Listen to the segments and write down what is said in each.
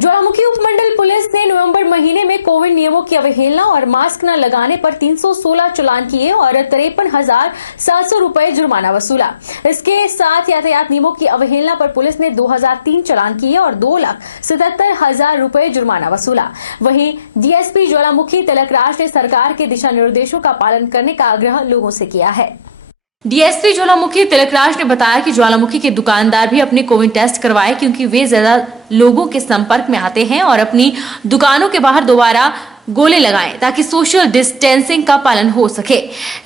ज्वालामुखी उपमंडल पुलिस ने नवंबर महीने में कोविड नियमों की अवहेलना और मास्क न लगाने पर 316 चालान किए और 53,700 रुपए जुर्माना वसूला। इसके साथ यातायात नियमों की अवहेलना पर पुलिस ने 2003 चालान किए और 2,77,000 रुपए जुर्माना वसूला। वहीं डीएसपी ज्वालामुखी तिलकराज ने सरकार के दिशा निर्देशों का पालन करने का आग्रह लोगों से किया है। डीएसपी ज्वालामुखी तिलकराज ने बताया कि ज्वालामुखी के दुकानदार भी अपने कोविड टेस्ट करवाए, क्योंकि वे ज्यादा लोगों के संपर्क में आते हैं, और अपनी दुकानों के बाहर दोबारा गोले लगाएं ताकि सोशल डिस्टेंसिंग का पालन हो सके।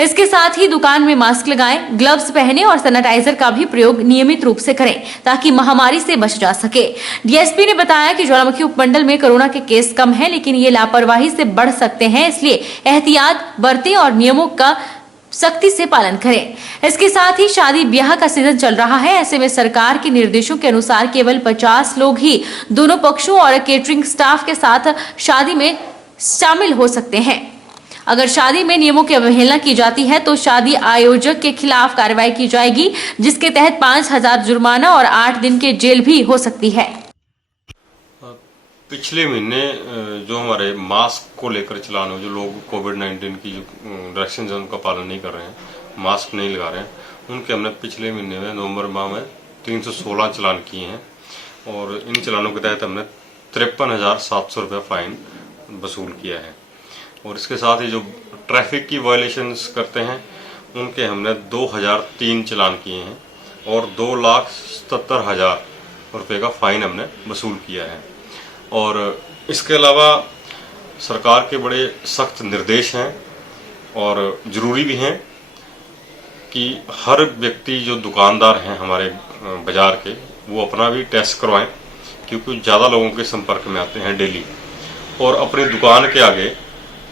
इसके साथ ही दुकान में मास्क लगाएं, ग्लव्स पहने और सैनिटाइजर का भी प्रयोग नियमित रूप से करें ताकि महामारी से बच जा सके। डीएसपी ने बताया कि ज्वालामुखी उपमंडल में कोरोना के केस कम हैं, लेकिन ये लापरवाही से बढ़ सकते हैं, इसलिए एहतियात बरतें और नियमों का सख्ती से पालन करें। इसके साथ ही शादी ब्याह का सीजन चल रहा है, ऐसे में सरकार के निर्देशों के अनुसार केवल 50 लोग ही दोनों पक्षों और केटरिंग स्टाफ के साथ शादी में शामिल हो सकते हैं। अगर शादी में नियमों की अवहेलना की जाती है तो शादी आयोजक के खिलाफ कार्रवाई की जाएगी, जिसके तहत 5,000 जुर्माना और 8 दिन की जेल भी हो सकती है। पिछले महीने जो हमारे मास्क को लेकर चलान हो, जो लोग कोविड-19 की जो डायरेक्शन है उनका पालन नहीं कर रहे हैं, मास्क नहीं लगा रहे हैं, उनके हमने पिछले महीने में नवंबर माह में 316 चलान किए हैं और इन चलानों के तहत हमने 53,700 रुपये फाइन वसूल किया है। और इसके साथ ही जो ट्रैफिक की वायलेशंस करते हैं उनके हमने 2003 चलान किए हैं और 2,77,000 रुपये का फाइन हमने वसूल किया है। और इसके अलावा सरकार के बड़े सख्त निर्देश हैं और ज़रूरी भी हैं कि हर व्यक्ति जो दुकानदार हैं हमारे बाज़ार के, वो अपना भी टेस्ट करवाएं, क्योंकि ज़्यादा लोगों के संपर्क में आते हैं डेली। और अपनी दुकान के आगे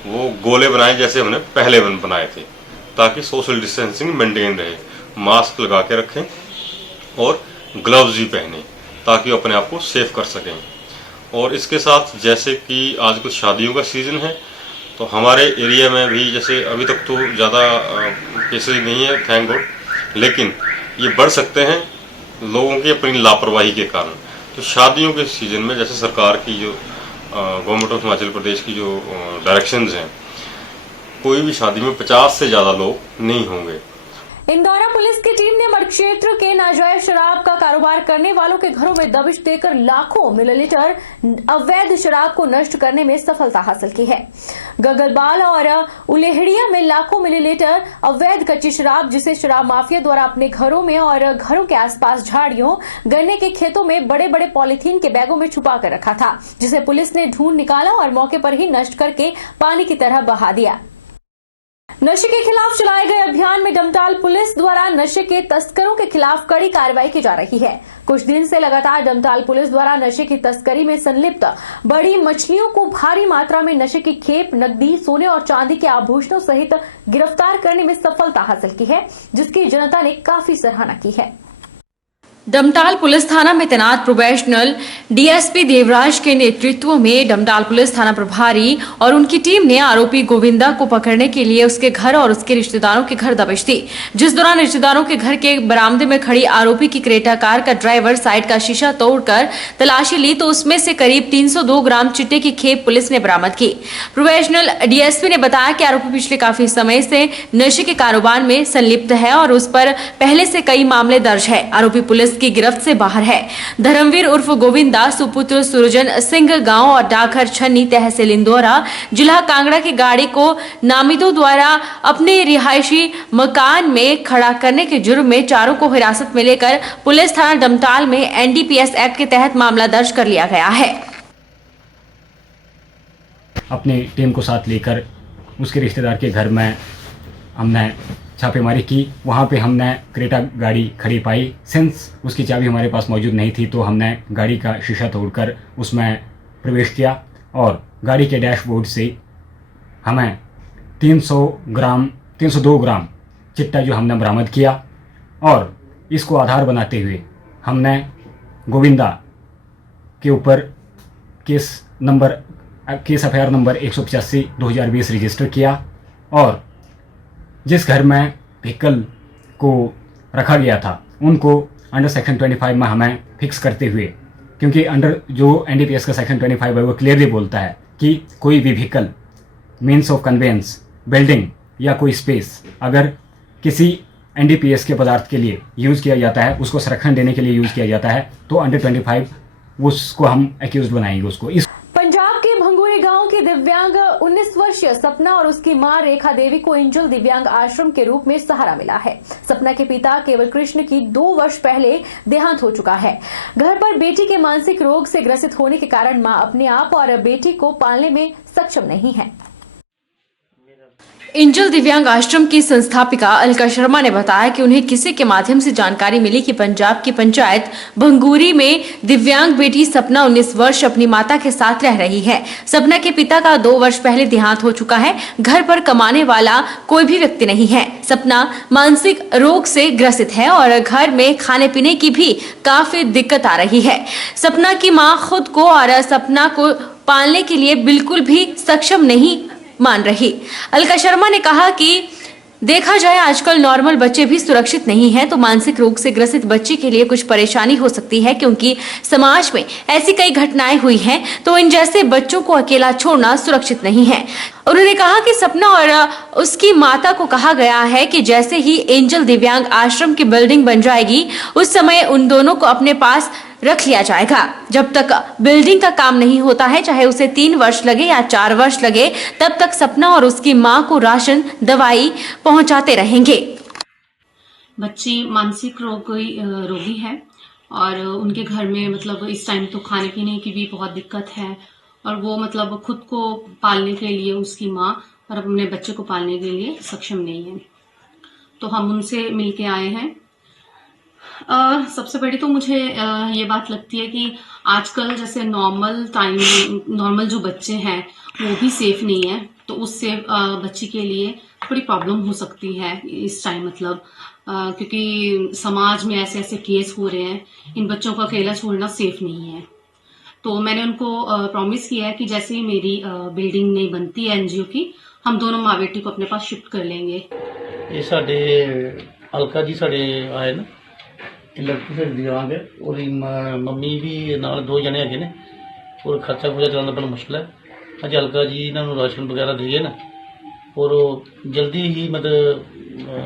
वो गोले बनाएं जैसे हमने पहले बनाए थे, ताकि सोशल डिस्टेंसिंग मेंटेन रहे। मास्क लगा के रखें और ग्लव्स भी पहनें ताकि वो अपने आप को सेफ कर सकें। और इसके साथ जैसे कि आज कुछ शादियों का सीज़न है, तो हमारे एरिया में भी जैसे अभी तक तो ज़्यादा केसेस नहीं है, थैंक गॉड, लेकिन ये बढ़ सकते हैं लोगों की अपनी लापरवाही के कारण। तो शादियों के सीज़न में जैसे सरकार की जो गवर्नमेंट ऑफ हिमाचल प्रदेश की जो डायरेक्शंस हैं, कोई भी शादी में 50 से ज़्यादा लोग नहीं होंगे। इंदौरा पुलिस की टीम ने मठ क्षेत्र के नाजायज शराब का कारोबार करने वालों के घरों में दबिश देकर लाखों मिलीलीटर अवैध शराब को नष्ट करने में सफलता हासिल की है। गगलबाल और उलेहड़िया में लाखों मिलीलीटर अवैध कच्ची शराब, जिसे शराब माफिया द्वारा अपने घरों में और घरों के आसपास झाड़ियों, गन्ने के खेतों में बड़े बड़े पॉलीथीन के बैगों में छुपा कर रखा था, जिसे पुलिस ने ढूंढ निकाला और मौके पर ही नष्ट करके पानी की तरह बहा दिया। नशे के खिलाफ चलाए गए अभियान में डमटाल पुलिस द्वारा नशे के तस्करों के खिलाफ कड़ी कार्रवाई की जा रही है। कुछ दिन से लगातार डमटाल पुलिस द्वारा नशे की तस्करी में संलिप्त बड़ी मछलियों को भारी मात्रा में नशे की खेप, नकदी, सोने और चांदी के आभूषणों सहित गिरफ्तार करने में सफलता हासिल की है, जिसकी जनता ने काफी सराहना की है। डमटाल पुलिस थाना में तैनात प्रोबेशनल डीएसपी देवराज के नेतृत्व में डमटाल पुलिस थाना प्रभारी और उनकी टीम ने आरोपी गोविंदा को पकड़ने के लिए उसके घर और उसके रिश्तेदारों के घर दबिश दी, जिस दौरान रिश्तेदारों के घर के बरामदे में खड़ी आरोपी की क्रेटा कार का ड्राइवर साइड का शीशा तोड़कर तलाशी ली, तो उसमें से करीब 302 ग्राम चिट्टे की खेप पुलिस ने बरामद की। प्रोबेशनल डीएसपी ने बताया कि आरोपी पिछले काफी समय से नशे के कारोबार में संलिप्त है और उस पर पहले से कई मामले दर्ज है। आरोपी पुलिस की गिरफ्त से बाहर है। धर्मवीर उर्फ गोविंदा, सुपुत्र सुरजन सिंह, गांव और डाकघर छन्नी, तहसील इंदौरा, जिला कांगड़ा की गाड़ी को नामितों द्वारा अपने रिहायशी मकान में खड़ा करने के जुर्म में चारों को हिरासत में लेकर पुलिस थाना डमटाल में एनडीपीएस एक्ट के तहत मामला दर्ज कर लिया गया है। अपनी टीम को साथ लेकर उसके रिश्तेदार के घर में हमने छापेमारी की। वहाँ पे हमने क्रेटा गाड़ी खड़ी पाई। सिंस उसकी चाबी हमारे पास मौजूद नहीं थी, तो हमने गाड़ी का शीशा तोड़कर उसमें प्रवेश किया और गाड़ी के डैशबोर्ड से हमें 302 ग्राम चिट्टा जो हमने बरामद किया। और इसको आधार बनाते हुए हमने गोविंदा के ऊपर केस एफआईआर नंबर 185/2020 रजिस्टर किया और जिस घर में व्हीकल को रखा गया था उनको अंडर सेक्शन 25 में हमें फिक्स करते हुए क्योंकि अंडर जो NDPS का सेक्शन 25 है वो क्लियरली बोलता है कि कोई भी vehicle, means of conveyance, building या कोई स्पेस अगर किसी NDPS के पदार्थ के लिए यूज़ किया जाता है, उसको संरक्षण देने के लिए यूज़ किया जाता है, तो अंडर 25 उसको हम एक्यूज बनाएंगे उसको। पंजाब के भंगूरी गांव की दिव्यांग 19 वर्षीय सपना और उसकी मां रेखा देवी को एंजल दिव्यांग आश्रम के रूप में सहारा मिला है। सपना के पिता केवल कृष्ण की 2 वर्ष पहले देहांत हो चुका है। घर पर बेटी के मानसिक रोग से ग्रसित होने के कारण मां अपने आप और बेटी को पालने में सक्षम नहीं है। एंजल दिव्यांग आश्रम की संस्थापिका अलका शर्मा ने बताया कि उन्हें किसी के माध्यम से जानकारी मिली कि पंजाब की पंचायत भंगूरी में दिव्यांग बेटी सपना 19 वर्ष अपनी माता के साथ रह रही है। सपना के पिता का 2 वर्ष पहले देहांत हो चुका है। घर पर कमाने वाला कोई भी व्यक्ति नहीं है। सपना मानसिक रोग से ग्रसित है और घर में खाने पीने की भी काफी दिक्कत आ रही है। सपना की माँ खुद को और सपना को पालने के लिए बिल्कुल भी सक्षम नहीं मान रही। अलका शर्मा ने कहा कि देखा जाए आजकल नॉर्मल बच्चे भी सुरक्षित नहीं हैं, तो मानसिक रोग से ग्रसित बच्चे के लिए कुछ परेशानी हो सकती है, क्योंकि समाज में ऐसी कई घटनाएं हुई हैं, तो इन जैसे बच्चों को अकेला छोड़ना सुरक्षित नहीं है। उन्होंने कहा कि सपना और उसकी माता को कहा गया है कि जैसे ही एंजल दिव्यांग आश्रम की बिल्डिंग बन जाएगी उस समय उन दोनों को अपने पास रख लिया जाएगा। जब तक बिल्डिंग का काम नहीं होता है, चाहे उसे 3 वर्ष लगे या 4 वर्ष लगे, तब तक सपना और उसकी माँ को राशन दवाई पहुंचाते रहेंगे। बच्ची मानसिक रोगी है और उनके घर में मतलब इस टाइम तो खाने पीने की भी बहुत दिक्कत है और वो मतलब खुद को पालने के लिए उसकी माँ और अपने बच्चे को पालने के लिए सक्षम नहीं है। तो हम उनसे मिलके आए हैं। सबसे बड़ी तो मुझे ये बात लगती है कि आजकल जैसे नॉर्मल जो बच्चे हैं वो भी सेफ नहीं है, तो उससे बच्ची के लिए थोड़ी प्रॉब्लम हो सकती है इस टाइम, मतलब क्योंकि समाज में ऐसे ऐसे केस हो रहे हैं, इन बच्चों को अकेला छोड़ना सेफ नहीं है। तो मैंने उनको प्रॉमिस किया है कि जैसे ही मेरी बिल्डिंग नहीं बनती है NGO की, हम दोनों माँ बेटी को अपने पास शिफ्ट कर लेंगे। ये साडे अलका जी साडे आए ना, लड़की से दिव्यांग है और मम्मी भी नाल 2 जने है ने और खर्चा खुर्चा चलाना बड़ा मुश्किल है। अज अलका जी इन्होंने राशन वगैरह दे ना और जल्दी ही मतलब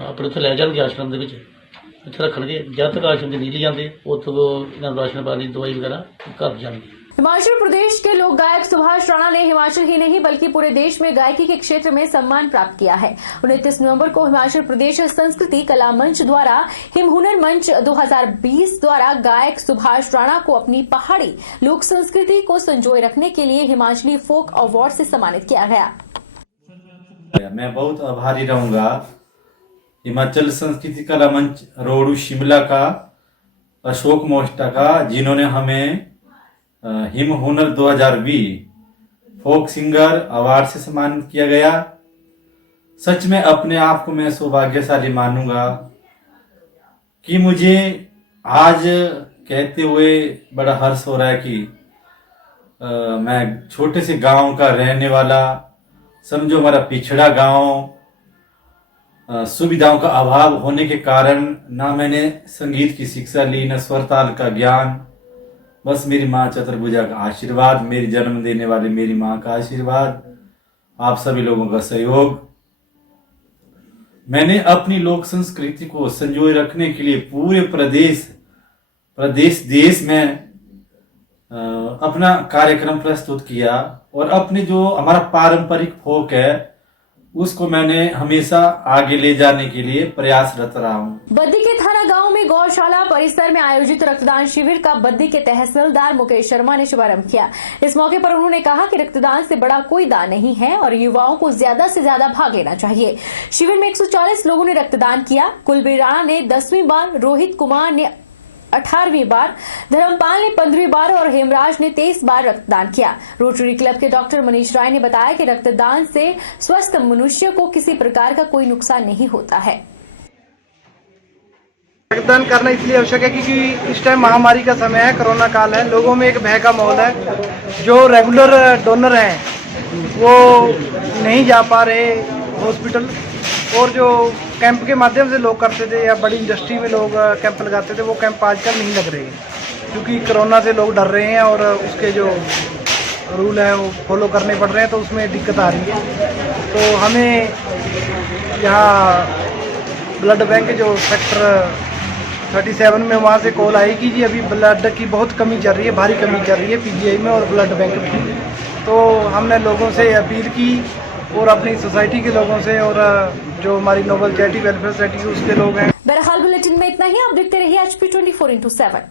अपने उत्थे लै जाएंगे आश्रम के इत्थे रखणगे। जब तक आश्रम से नहीं ले जाते उतो इन्होंने राशन पानी दवाई वगैरह घर जाएंगे। हिमाचल प्रदेश के लोक गायक सुभाष राणा ने हिमाचल ही नहीं बल्कि पूरे देश में गायकी के क्षेत्र में सम्मान प्राप्त किया है। 29 नवंबर को हिमाचल प्रदेश संस्कृति कला मंच द्वारा हिम हुनर मंच 2020 द्वारा गायक सुभाष राणा को अपनी पहाड़ी लोक संस्कृति को संजोए रखने के लिए हिमाचली फोक अवार्ड से सम्मानित किया गया। मैं बहुत आभारी रहूंगा हिमाचल संस्कृति कला मंच रोडू शिमला का, अशोक मोस्टा का, जिन्होंने हमें हिम हुनर 2020 फोक सिंगर अवार्ड से सम्मानित किया गया। सच में अपने आप को मैं सौभाग्यशाली मानूंगा कि मुझे आज कहते हुए बड़ा हर्ष हो रहा है कि मैं छोटे से गांव का रहने वाला, समझो हमारा पिछड़ा गांव, सुविधाओं का अभाव होने के कारण ना मैंने संगीत की शिक्षा ली, न स्वर ताल का ज्ञान, बस मेरी माँ चतुर्भुजा का आशीर्वाद, मेरी जन्म देने वाली मेरी माँ का आशीर्वाद, आप सभी लोगों का सहयोग। मैंने अपनी लोक संस्कृति को संजोए रखने के लिए पूरे प्रदेश देश में अपना कार्यक्रम प्रस्तुत किया और अपने जो हमारा पारंपरिक फोक है उसको मैंने हमेशा आगे ले जाने के लिए प्रयासरत रहा हूँ। बद्दी के थाना गांव में गौशाला परिसर में आयोजित रक्तदान शिविर का बद्दी के तहसीलदार मुकेश शर्मा ने शुभारंभ किया। इस मौके पर उन्होंने कहा कि रक्तदान से बड़ा कोई दान नहीं है और युवाओं को ज्यादा से ज्यादा भाग लेना चाहिए। शिविर में 140 लोगों ने रक्तदान किया। कुलबीर राणा ने 10वीं बार, रोहित कुमार ने 18वीं बार, धर्मपाल ने 15वीं बार और हेमराज ने 23 बार रक्तदान किया। रोटरी क्लब के डॉक्टर मनीष राय ने बताया कि रक्तदान से स्वस्थ मनुष्य को किसी प्रकार का कोई नुकसान नहीं होता है। रक्तदान करना इसलिए आवश्यक है क्योंकि इस टाइम महामारी का समय है, कोरोना काल है, लोगों में एक भय का माहौल है। जो रेगुलर डोनर हैं वो नहीं जा पा रहे हॉस्पिटल, और जो कैंप के माध्यम से लोग करते थे या बड़ी इंडस्ट्री में लोग कैंप लगाते थे वो कैंप आजकल नहीं लग रहे हैं। क्योंकि कोरोना से लोग डर रहे हैं और उसके जो रूल है वो फॉलो करने पड़ रहे हैं, तो उसमें दिक्कत आ रही है। तो हमें यहाँ ब्लड बैंक जो सेक्टर 37 में वहाँ से कॉल आई कि जी अभी ब्लड की बहुत कमी चल रही है, भारी कमी चल रही है पीजीआई में और ब्लड बैंक में। तो हमने लोगों से अपील की और अपनी सोसाइटी के लोगों से और जो हमारी नोबल चैरिटी वेलफेयर सोसाइटी उसके लोग हैं। बहरहाल बुलेटिन में इतना ही। आप देखते रहिए HP 24/7।